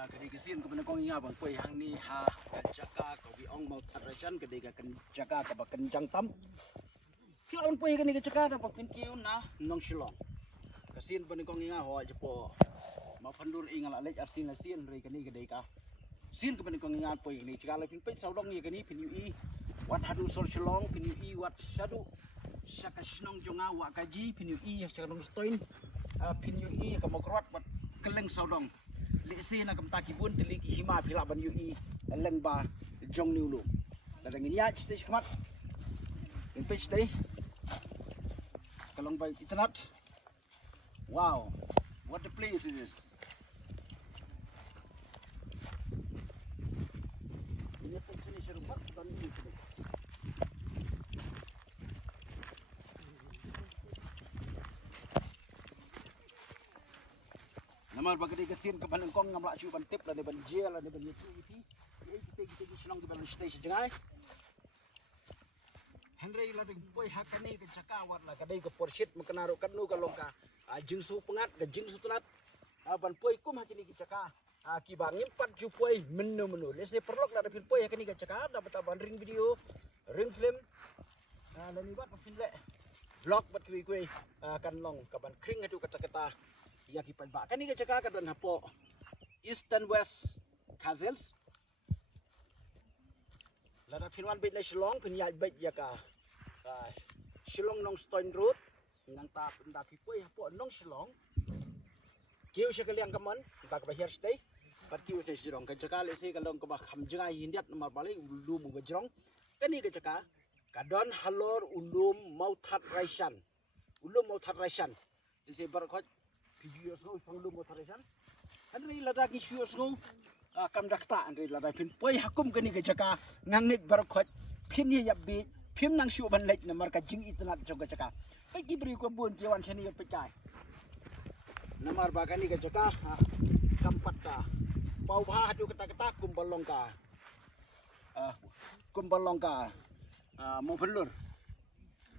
Kadai kesin kepada kong ingat bang pui hang ni ha jaga kau biong mau tarajan kadai kan jaga kau kencang tam. Kau on pui kan ni jaga dapat pinkiu na nong silong. Kesin kepada kong ingat ho jepo mau pandur ingat alej asin rei kan ni kadai ka. Sin kepada kong ingat pui ni jaga lepin pui saudong ni kan ni pinyu i wat hadu sol silong pinyu i wat shadu saka snong jonga wa kaji pinyu i saka nong stoin pinyu i ka mau kerat wat keleng saudong. Lesi nak kemtaki bun teliki hima pila ban UI leng ba jong ni ulu. Ladang ini ya cerita sekemat. Impej teh. Kalau by internet. Wow, what the place is this? Ini pension ni serupa dan ini. Namar bagadi kesin ke Banengkong ngamlak siu ban tip lah ban jel lah ban yetu iti. Ye kita senang ke ban station jangai. Henry lah ding poi hakani ke cakawat lah kadai ke porshit mekenaruk kanu ka longka jingsu pengat ke jingsu tunat. Ban poi kum hakini ke caka. Kibar nyimpat ju poi menu. Lese perlok lah dapin poi hakani ke caka dapat ban ring video, ring film. Dan ni buat pin le vlog buat kui kan long ka ban kring atu kata-kata. Ya kita kan ni cakap kat dan hapo east and west Kazels. Lada pinwan bit na Shillong pinyaj bit ya ka Shillong nong Stone Road ngang ta penda pipoy hapo nong Shillong. Kiu siya kaliang kaman tak bahir stay. Pat kiu stay Shillong kan cakap lesi kalong ka kham jangai hindiat nomor balik ulum bajrong. Kan ni cakap kadon halor ulum mau that raisan. Ulum mau that raisan. Lesi berkot video snow panglum motoresan andri lada ki sio snow kam dakta andri lada pin poi hakum kani ke jaka ngangnit barkhot pin ya bi phim nang sio ban lek namar ka jing itnat jong ka jaka pe ki bri ko bun tiwan chani pe kai namar ba kani ke jaka kampat ka pau bha hatu kata kumbalong ka mo phelur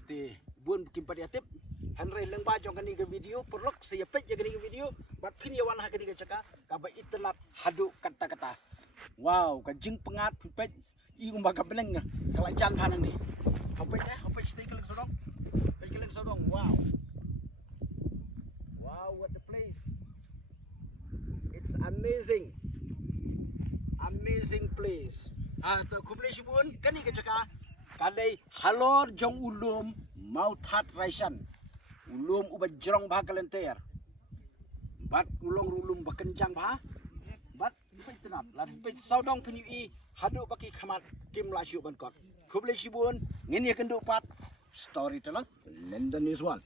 ti bun kimpat yatip Henry leng ba jong kani ke video perlok saya pej kani ke video bat pin yawan ha kani ke caka ka ba itnat hadu kata-kata wow ka jing pengat pej i umba ka beleng kalajan phanang ni hopej stay keleng sodong wow what the place it's amazing place to kumle sibun kani ke caka kadai halor jong ulum mau that raisan ulum ubat jerong bah kalenter bat ulung bakenjang bah bat pe tenat la pe saudong penyu i hadu baki khamat kim la siu ban kot kuble sibun ngin ye kendu pat storyteller London News One.